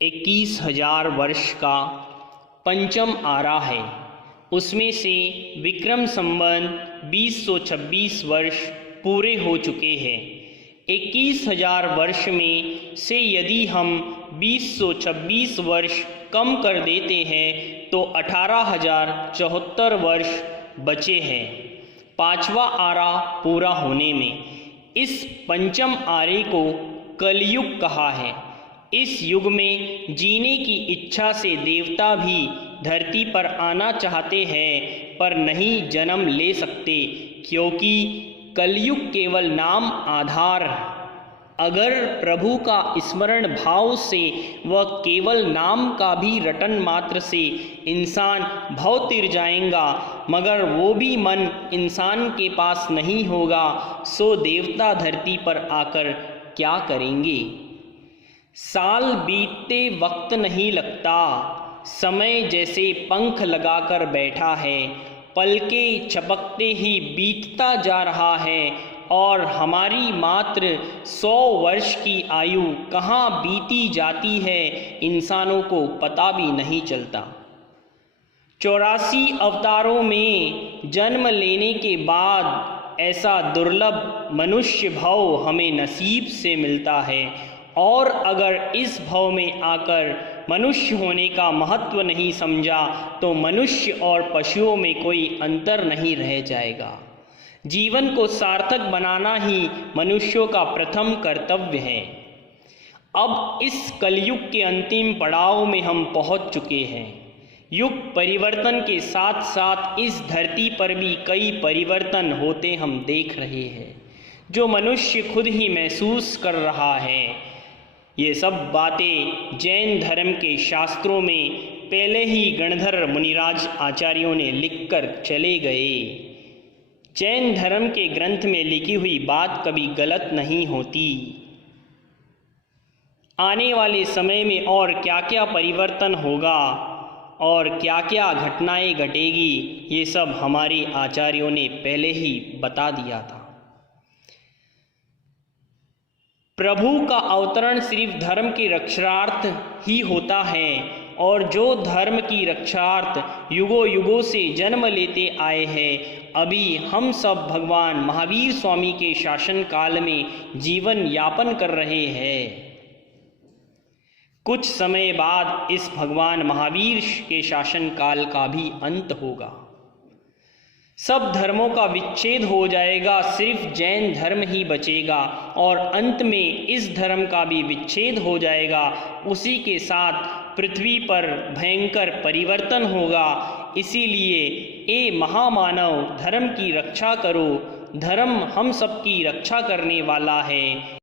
21,000 वर्ष का पंचम आरा है। उसमें से विक्रम संवत 2026 वर्ष पूरे हो चुके हैं। 21,000 वर्ष में से यदि हम 2026 वर्ष कम कर देते हैं तो 18,074 वर्ष बचे हैं पांचवा आरा पूरा होने में। इस पंचम आरे को कलयुग कहा है। इस युग में जीने की इच्छा से देवता भी धरती पर आना चाहते हैं पर नहीं जन्म ले सकते, क्योंकि कलयुग केवल नाम आधार। अगर प्रभु का स्मरण भाव से व केवल नाम का भी रटन मात्र से इंसान भव तिर जाएगा, मगर वो भी मन इंसान के पास नहीं होगा, सो देवता धरती पर आकर क्या करेंगे। साल बीतते वक्त नहीं लगता, समय जैसे पंख लगाकर बैठा है, पलके झपकते ही बीतता जा रहा है और हमारी मात्र 100 वर्ष की आयु कहाँ बीती जाती है इंसानों को पता भी नहीं चलता। 84 अवतारों में जन्म लेने के बाद ऐसा दुर्लभ मनुष्य भव हमें नसीब से मिलता है, और अगर इस भव में आकर मनुष्य होने का महत्व नहीं समझा तो मनुष्य और पशुओं में कोई अंतर नहीं रह जाएगा। जीवन को सार्थक बनाना ही मनुष्यों का प्रथम कर्तव्य है। अब इस कलयुग के अंतिम पड़ाव में हम पहुंच चुके हैं। युग परिवर्तन के साथ साथ इस धरती पर भी कई परिवर्तन होते हम देख रहे हैं, जो मनुष्य खुद ही महसूस कर रहा है। ये सब बातें जैन धर्म के शास्त्रों में पहले ही गणधर मुनिराज आचार्यों ने लिखकर चले गए। जैन धर्म के ग्रंथ में लिखी हुई बात कभी गलत नहीं होती। आने वाले समय में और क्या क्या परिवर्तन होगा और क्या क्या घटनाएं घटेगी, ये सब हमारे आचार्यों ने पहले ही बता दिया था। प्रभु का अवतरण सिर्फ धर्म के रक्षार्थ ही होता है, और जो धर्म की रक्षार्थ युगों युगों से जन्म लेते आए हैं, अभी हम सब भगवान महावीर स्वामी के शासन काल में जीवन यापन कर रहे हैं। कुछ समय बाद इस भगवान महावीर के शासन काल का भी अंत होगा। सब धर्मों का विच्छेद हो जाएगा, सिर्फ जैन धर्म ही बचेगा, और अंत में इस धर्म का भी विच्छेद हो जाएगा। उसी के साथ पृथ्वी पर भयंकर परिवर्तन होगा। इसीलिए ए महामानव, धर्म की रक्षा करो। धर्म हम सब की रक्षा करने वाला है।